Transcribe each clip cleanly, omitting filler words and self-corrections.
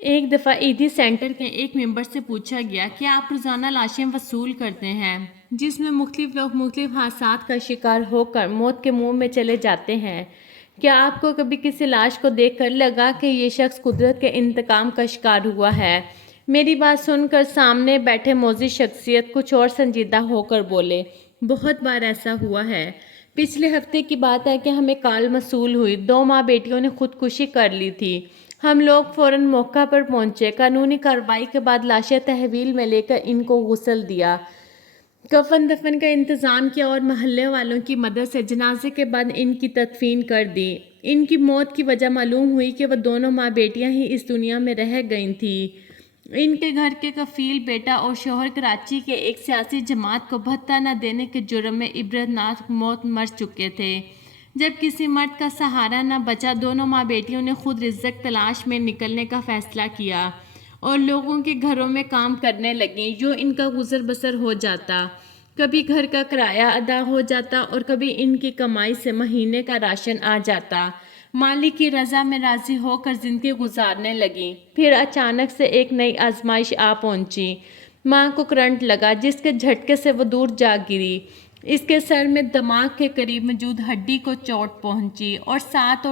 ایک دفعہ عیدی سینٹر کے ایک ممبر سے پوچھا گیا کہ آپ روزانہ لاشیں وصول کرتے ہیں جس میں مختلف لوگ مختلف حادثات کا شکار ہو کر موت کے منہ میں چلے جاتے ہیں، کیا آپ کو کبھی کسی لاش کو دیکھ کر لگا کہ یہ شخص قدرت کے انتقام کا شکار ہوا ہے؟ میری بات سن کر سامنے بیٹھے معزز شخصیت کچھ اور سنجیدہ ہو کر بولے، بہت بار ایسا ہوا ہے۔ پچھلے ہفتے کی بات ہے کہ ہمیں کال موصول ہوئی 2 ماں بیٹیوں نے خودکشی کر لی تھی۔ ہم لوگ فوراً موقع پر پہنچے، قانونی کارروائی کے بعد لاشیں تحویل میں لے کر ان کو غسل دیا، کفن دفن کا انتظام کیا اور محلے والوں کی مدد سے جنازے کے بعد ان کی تدفین کر دی۔ ان کی موت کی وجہ معلوم ہوئی کہ وہ دونوں ماں بیٹیاں ہی اس دنیا میں رہ گئی تھیں۔ ان کے گھر کے کفیل بیٹا اور شوہر کراچی کے ایک سیاسی جماعت کو بھتہ نہ دینے کے جرم میں عبرتناک موت مر چکے تھے۔ جب کسی مرد کا سہارا نہ بچا، دونوں ماں بیٹیوں نے خود رزق تلاش میں نکلنے کا فیصلہ کیا اور لوگوں کے گھروں میں کام کرنے لگیں، جو ان کا گزر بسر ہو جاتا۔ کبھی گھر کا کرایہ ادا ہو جاتا اور کبھی ان کی کمائی سے مہینے کا راشن آ جاتا۔ مالک کی رضا میں راضی ہو کر زندگی گزارنے لگیں۔ پھر اچانک سے ایک نئی آزمائش آ پہنچی۔ ماں کو کرنٹ لگا، جس کے جھٹکے سے وہ دور جا گری۔ اس کے سر میں دماغ کے قریب موجود ہڈی کو چوٹ پہنچی اور ساتھ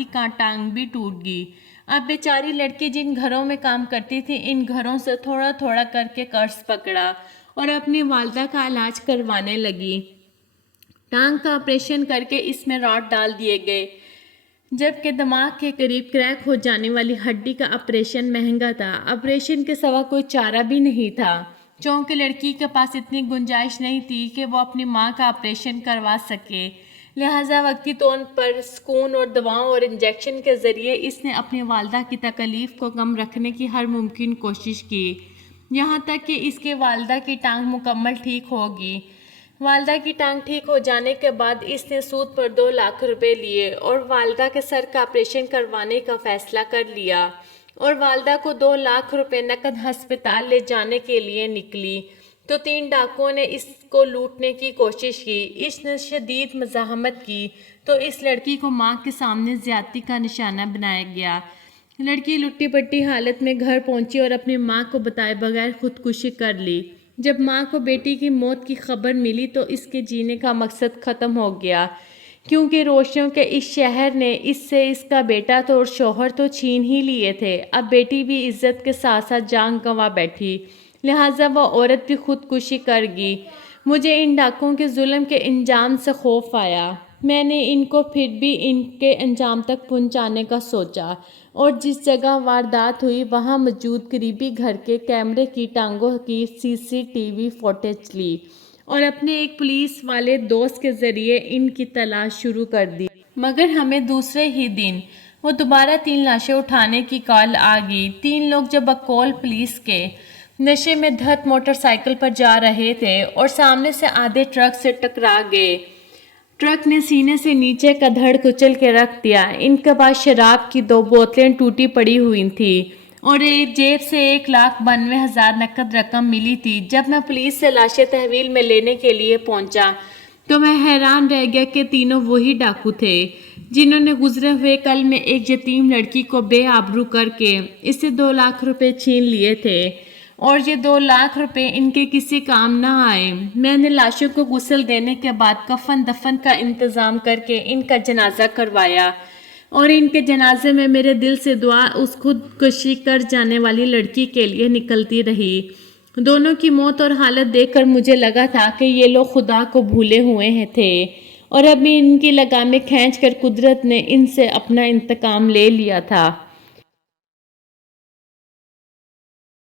ہی ٹانگ بھی ٹوٹ گئی۔ اب بیچاری لڑکی جن گھروں میں کام کرتی تھی، ان گھروں سے تھوڑا تھوڑا کر کے قرض پکڑا اور اپنی والدہ کا علاج کروانے لگی۔ ٹانگ کا آپریشن کر کے اس میں راڈ ڈال دیے گئے، جبکہ دماغ کے قریب کریک ہو جانے والی ہڈی کا آپریشن مہنگا تھا۔ آپریشن کے سوا کوئی چارہ بھی نہیں تھا، چونکہ لڑکی کے پاس اتنی گنجائش نہیں تھی کہ وہ اپنی ماں کا آپریشن کروا سکے۔ لہٰذا وقتی طور پر سکون اور دواؤں اور انجیکشن کے ذریعے اس نے اپنی والدہ کی تکلیف کو کم رکھنے کی ہر ممکن کوشش کی، یہاں تک کہ اس کی والدہ کی ٹانگ مکمل ٹھیک ہو گئی۔ والدہ کی ٹانگ ٹھیک ہو جانے کے بعد اس نے سود پر 2 لاکھ روپے لیے اور والدہ کے سر کا آپریشن کروانے کا فیصلہ کر لیا اور والدہ کو 2 لاکھ روپے نقد ہسپتال لے جانے کے لیے نکلی تو 3 ڈاکوؤں نے اس کو لوٹنے کی کوشش کی۔ اس نے شدید مزاحمت کی تو اس لڑکی کو ماں کے سامنے زیادتی کا نشانہ بنایا گیا۔ لڑکی لٹی پٹی حالت میں گھر پہنچی اور اپنی ماں کو بتائے بغیر خودکشی کر لی۔ جب ماں کو بیٹی کی موت کی خبر ملی تو اس کے جینے کا مقصد ختم ہو گیا، کیونکہ روشنیوں کے اس شہر نے اس سے اس کا بیٹا تو اور شوہر تو چھین ہی لیے تھے۔ اب بیٹی بھی عزت کے ساتھ ساتھ جان گنوا بیٹھی، لہٰذا وہ عورت بھی خودکشی کر گئی۔ مجھے ان ڈاکوؤں کے ظلم کے انجام سے خوف آیا۔ میں نے ان کو پھر بھی ان کے انجام تک پہنچانے کا سوچا اور جس جگہ واردات ہوئی وہاں موجود قریبی گھر کے کیمرے کی ٹانگوں کی CCTV فوٹیج لی اور اپنے ایک پولیس والے دوست کے ذریعے ان کی تلاش شروع کر دی۔ مگر ہمیں دوسرے ہی دن وہ دوبارہ 3 لاشیں اٹھانے کی کال آ گئی۔ 3 لوگ جو بقول پولیس کے نشے میں دھت موٹر سائیکل پر جا رہے تھے اور سامنے سے آدھے ٹرک سے ٹکرا گئے۔ ٹرک نے سینے سے نیچے کا دھڑ کچل کے رکھ دیا۔ ان کے پاس شراب کی 2 بوتلیں ٹوٹی پڑی ہوئی تھیں اور ایک جیب سے 1,92,000 نقد رقم ملی تھی۔ جب میں پولیس سے لاشیں تحویل میں لینے کے لیے پہنچا تو میں حیران رہ گیا کہ تینوں وہی ڈاکو تھے جنہوں نے گزرے ہوئے کل میں ایک یتیم لڑکی کو بے آبرو کر کے اس سے 2 لاکھ روپے چھین لیے تھے اور یہ 2 لاکھ روپے ان کے کسی کام نہ آئے۔ میں نے لاشوں کو غسل دینے کے بعد کفن دفن کا انتظام کر کے ان کا جنازہ کروایا اور ان کے جنازے میں میرے دل سے دعا اس خودکشی کر جانے والی لڑکی کے لیے نکلتی رہی۔ دونوں کی موت اور حالت دیکھ کر مجھے لگا تھا کہ یہ لوگ خدا کو بھولے ہوئے تھے اور ابھی ان کی لگامیں کھینچ کر قدرت نے ان سے اپنا انتقام لے لیا تھا۔